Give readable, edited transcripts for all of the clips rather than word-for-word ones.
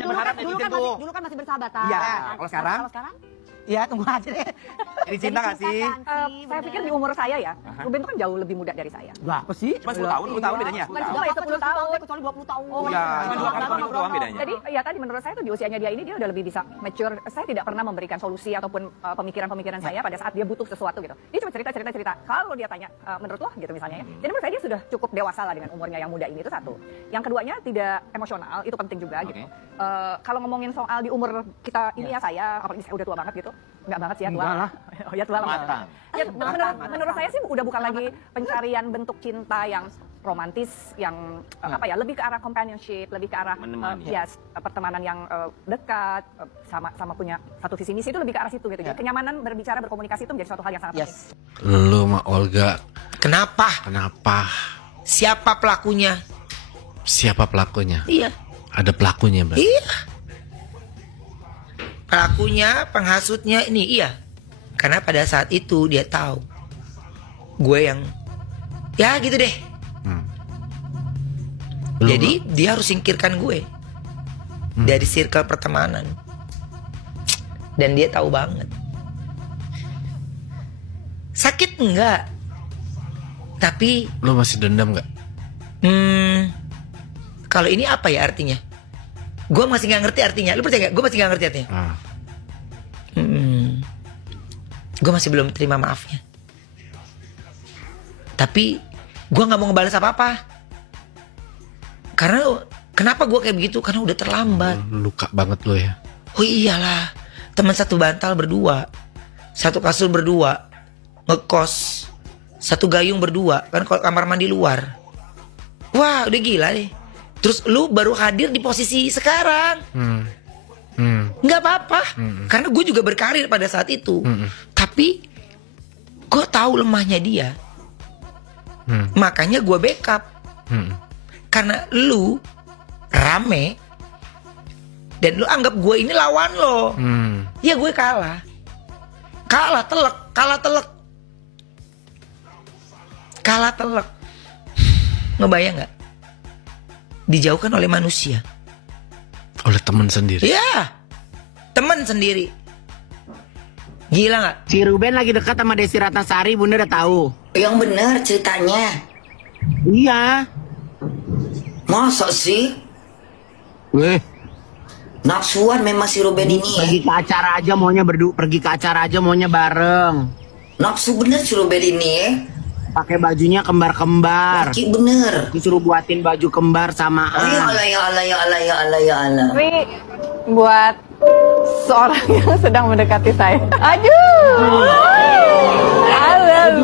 hanya berharap netizen tuh. Dulu kan masih bersahabatan. Iya, kalau sekarang? Kalau sekarang? Ya tunggu aja deh. Ini cinta gak sih? Saya pikir di umur saya ya, Ruben itu kan jauh lebih muda dari saya. Berapa sih? Cuma 10 tahun, 10 tahun bedanya. Bukan cuma ya 10 tahun. Kecuali 20 tahun. Oh, Iya, cuma 2 tahun doang bedanya. Jadi ya tadi menurut saya tuh di usianya dia ini dia udah lebih bisa mature. Saya tidak pernah memberikan solusi ataupun pemikiran-pemikiran saya pada saat dia butuh sesuatu gitu. Dia cuma cerita. Kalau dia tanya menurut lo gitu misalnya ya. Jadi menurut saya dia sudah cukup dewasa lah dengan umurnya yang muda ini, itu satu. Yang keduanya tidak emosional, itu penting juga gitu. Kalau ngomongin soal di umur kita ini ya saya, apalagi saya udah tua banget gitu. Enggak banget sih ya tua. Enggak lah. Oh ya tua lah. Matang. Ya, menurut saya sih udah bukan lagi pencarian bentuk cinta yang romantis, yang apa ya, lebih ke arah companionship, lebih ke arah pertemanan yang dekat, sama punya satu visi misi, itu lebih ke arah situ gitu. Jadi kenyamanan berbicara, berkomunikasi itu menjadi suatu hal yang sangat penting. Lu sama Olga. Kenapa? Siapa pelakunya? Siapa pelakunya? Iya. Ada pelakunya, Mbak? Iya. Pelakunya, penghasutnya ini iya. Karena pada saat itu dia tahu gue yang ya gitu deh. Jadi dia harus singkirkan gue dari circle pertemanan. Dan dia tahu banget. Sakit enggak? Tapi lu masih dendam nggak? Kalau ini apa ya artinya? Gue masih nggak ngerti artinya. Lu percaya nggak? Gue masih nggak ngerti artinya. Gue masih belum terima maafnya. Tapi gue nggak mau ngebalas apa-apa. Karena kenapa gue kayak begitu? Karena udah terlambat. Luka banget lo ya. Oh iyalah, teman satu bantal berdua, satu kasur berdua, ngekos, satu gayung berdua, kan kalau kamar mandi luar. Wah udah gila deh. Terus lu baru hadir di posisi sekarang. Nggak apa-apa. Karena gue juga berkarir pada saat itu. Tapi gue tahu lemahnya dia. Makanya gue backup. Karena lu rame dan lu anggap gue ini lawan lo. Ya gue kalah. Kalah telek. Ngebayang gak? Dijauhkan oleh manusia. Oleh teman sendiri. Ya, teman sendiri. Gila gak? Si Ruben lagi dekat sama Desi Ratnasari, Bunda udah tahu. Yang benar ceritanya. Iya. Masa sih? Nafsuan memang si Ruben ini. Pergi ke acara aja maunya bareng. Nafsu bener si Ruben ini ya. Pakai bajunya kembar-kembar. Laki bener. Disuruh buatin baju kembar samaan. Allah. Tapi buat seorang yang sedang mendekati saya. Aduh.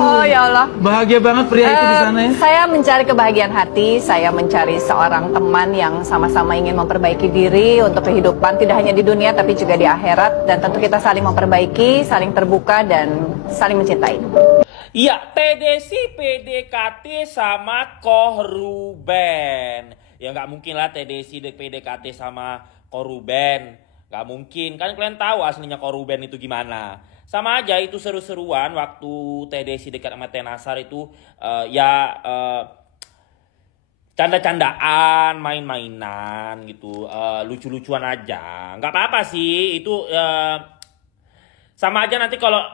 Oh ya Allah. Bahagia banget pria itu di sana ya. Saya mencari kebahagiaan hati, saya mencari seorang teman yang sama-sama ingin memperbaiki diri untuk kehidupan tidak hanya di dunia tapi juga di akhirat, dan tentu kita saling memperbaiki, saling terbuka dan saling mencintai. Iya, TDC PDKT sama Koruben. Ya nggak mungkin lah TDC PDKT sama Koruben. Nggak mungkin, kan kalian tahu aslinya Koruben itu gimana. Sama aja itu seru-seruan waktu TDC dekat sama Tenasar itu canda-candaan, main-mainan gitu, lucu-lucuan aja. Nggak apa-apa sih, itu sama aja nanti kalau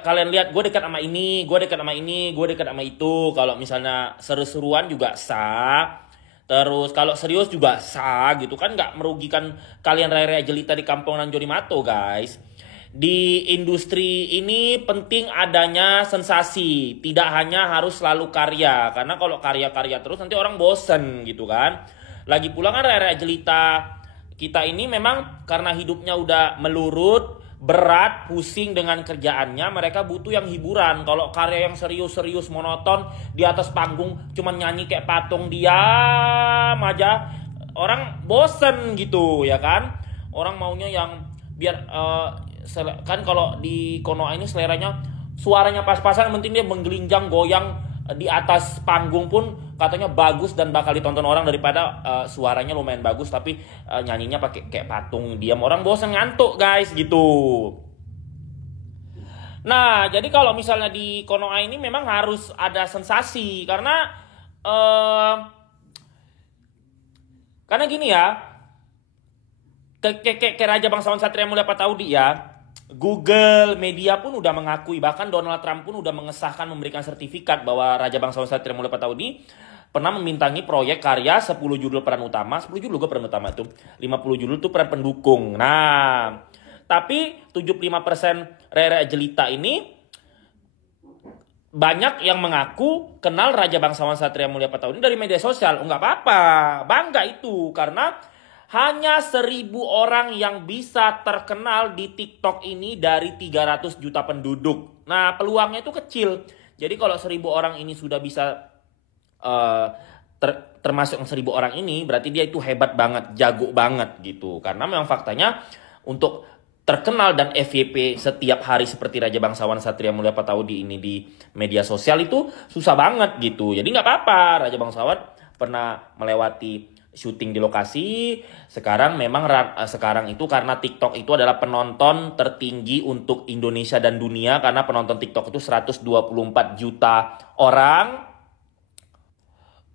kalian lihat gue dekat sama ini, gue dekat sama ini, gue dekat sama itu. Kalau misalnya seru-seruan juga sah. Terus kalau serius juga sah gitu kan, nggak merugikan kalian raya-raya jelita di kampung Nanjori Mato guys. Di industri ini penting adanya sensasi, tidak hanya harus selalu karya. Karena kalau karya-karya terus nanti orang bosen gitu kan. Lagi pula kan raya-raya jelita kita ini memang karena hidupnya udah melurut, berat, pusing dengan kerjaannya, mereka butuh yang hiburan. Kalau karya yang serius-serius monoton di atas panggung cuman nyanyi kayak patung diam aja, orang bosen gitu ya kan. Orang maunya yang biar kan kalau di Konoha ini seleranya suaranya pas-pasan, penting dia menggelinjang goyang di atas panggung pun katanya bagus dan bakal ditonton orang daripada suaranya lumayan bagus tapi nyanyinya pakai kayak patung diam, orang bosan ngantuk guys gitu. Nah jadi kalau misalnya di Konoha ini memang harus ada sensasi karena gini ya, Kayak Raja Bangsawan Satria Mulia Pataudi ya. Google, media pun udah mengakui, bahkan Donald Trump pun udah mengesahkan memberikan sertifikat bahwa Raja Bangsawan Satria Mulia Pataudi pernah memintangi proyek karya 10 judul peran utama, 10 judul gue peran utama tuh, 50 judul tuh peran pendukung. Nah, tapi 75% Rere Jelita ini banyak yang mengaku kenal Raja Bangsawan Satria Mulia Pataudi dari media sosial. Enggak apa-apa, bangga itu karena hanya 1.000 orang yang bisa terkenal di TikTok ini dari 300 juta penduduk. Nah, peluangnya itu kecil. Jadi kalau 1.000 orang ini sudah bisa termasuk yang 1.000 orang ini, berarti dia itu hebat banget, jago banget gitu. Karena memang faktanya untuk terkenal dan FYP setiap hari seperti Raja Bangsawan Satria Mulia Pataudi ini di media sosial itu susah banget gitu. Jadi nggak apa-apa, Raja Bangsawan pernah melewati syuting di lokasi. Sekarang memang sekarang itu karena TikTok itu adalah penonton tertinggi untuk Indonesia dan dunia, karena penonton TikTok itu 124 juta orang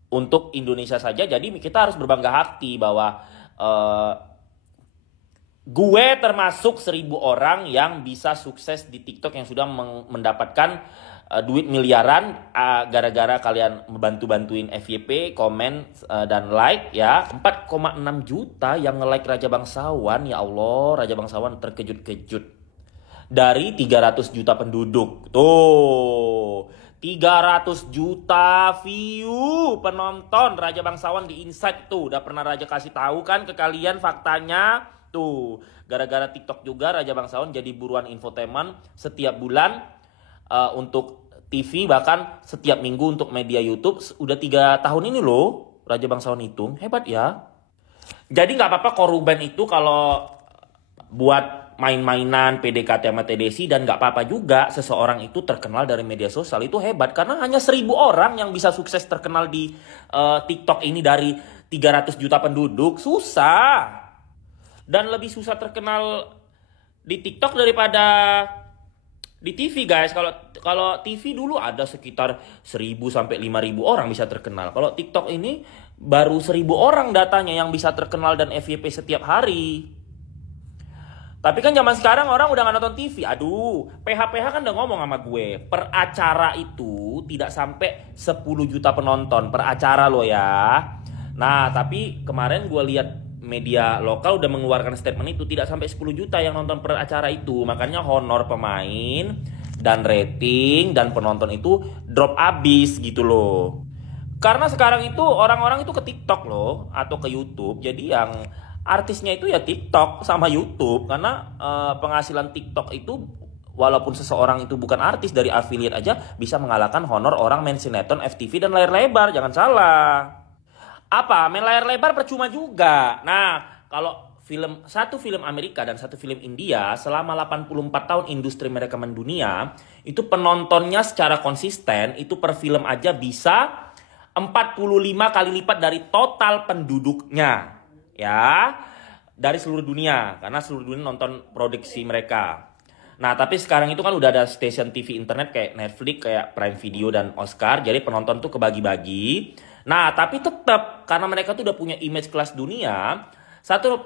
untuk Indonesia saja. Jadi kita harus berbangga hati bahwa gue termasuk 1.000 orang yang bisa sukses di TikTok, yang sudah mendapatkan duit miliaran gara-gara kalian bantuin FYP, komen dan like ya. 4,6 juta yang nge-like Raja Bangsawan. Ya Allah, Raja Bangsawan terkejut-kejut. Dari 300 juta penduduk. Tuh, 300 juta view penonton Raja Bangsawan di Insight tuh. Udah pernah Raja kasih tahu kan ke kalian faktanya. Tuh, gara-gara TikTok juga Raja Bangsawan jadi buruan infotainment setiap bulan. Untuk TV, bahkan setiap minggu untuk media YouTube. Udah 3 tahun ini loh Raja Bangsawan itu. Hebat ya. Jadi gak apa-apa korban itu kalau buat main-mainan PDKT sama TDC, dan gak apa-apa juga seseorang itu terkenal dari media sosial. Itu hebat karena hanya 1.000 orang yang bisa sukses terkenal di TikTok ini dari 300 juta penduduk. Susah. Dan lebih susah terkenal di TikTok daripada di TV guys. Kalau TV dulu ada sekitar 1.000 sampai 5.000 orang bisa terkenal. Kalau TikTok ini baru 1.000 orang datanya yang bisa terkenal dan FYP setiap hari. Tapi kan zaman sekarang orang udah gak nonton TV. Aduh, PH kan udah ngomong sama gue, per acara itu tidak sampai 10 juta penonton per acara loh ya. Nah, tapi kemarin gue lihat media lokal udah mengeluarkan statement itu, tidak sampai 10 juta yang nonton per acara itu. Makanya honor pemain dan rating dan penonton itu drop abis gitu loh. Karena sekarang itu orang-orang itu ke TikTok loh atau ke YouTube. Jadi yang artisnya itu ya TikTok sama YouTube. Karena penghasilan TikTok itu walaupun seseorang itu bukan artis, dari affiliate aja bisa mengalahkan honor orang main sinetron, FTV dan layar lebar. Jangan salah. Apa? Main layar lebar percuma juga. Nah, kalau satu film Amerika dan satu film India selama 84 tahun industri mereka mendunia, itu penontonnya secara konsisten itu per film aja bisa 45 kali lipat dari total penduduknya. Ya, dari seluruh dunia. Karena seluruh dunia nonton produksi mereka. Nah, tapi sekarang itu kan udah ada stasiun TV internet kayak Netflix, kayak Prime Video dan Oscar. Jadi penonton tuh kebagi-bagi. Nah, tapi tetap karena mereka tuh udah punya image kelas dunia, satu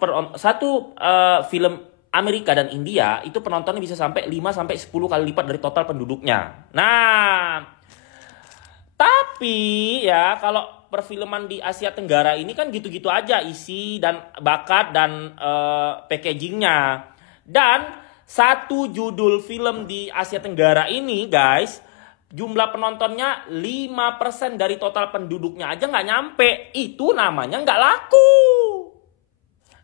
film Amerika dan India itu penontonnya bisa sampai 5 sampai 10 kali lipat dari total penduduknya. Nah, tapi ya kalau perfilman di Asia Tenggara ini kan gitu-gitu aja isi dan bakat dan packagingnya. Dan satu judul film di Asia Tenggara ini guys, jumlah penontonnya 5% dari total penduduknya aja nggak nyampe. Itu namanya nggak laku.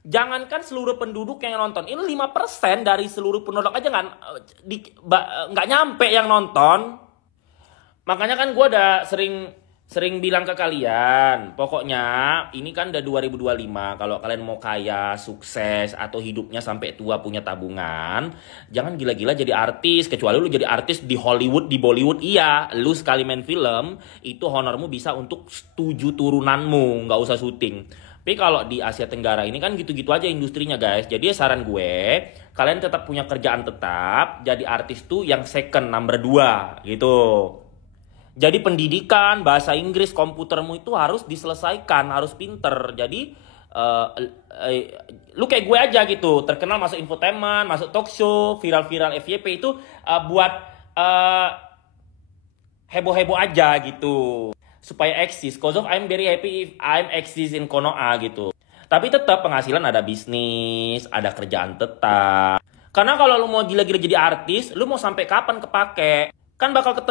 Jangankan seluruh penduduk yang nonton. Ini 5% dari seluruh penduduk aja nggak nyampe yang nonton. Makanya kan gue udah sering bilang ke kalian, pokoknya ini kan udah 2025, kalau kalian mau kaya, sukses, atau hidupnya sampai tua punya tabungan, jangan gila-gila jadi artis. Kecuali lu jadi artis di Hollywood, di Bollywood, iya, lu sekali main film, itu honormu bisa untuk 7 turunanmu, nggak usah syuting. Tapi kalau di Asia Tenggara ini kan gitu-gitu aja industrinya guys. Jadi saran gue, kalian tetap punya kerjaan tetap, jadi artis tuh yang second, number 2 gitu. Jadi pendidikan, bahasa Inggris, komputermu itu harus diselesaikan, harus pinter. Jadi lu kayak gue aja gitu, terkenal masuk infotainment, masuk talk show, viral-viral FYP itu buat heboh-heboh aja gitu, supaya eksis. Cause of I'm very happy if I'm exist in Konoha gitu. Tapi tetap penghasilan, ada bisnis, ada kerjaan tetap. Karena kalau lu mau gila-gila jadi artis, lu mau sampai kapan kepake? Kan bakal ketemu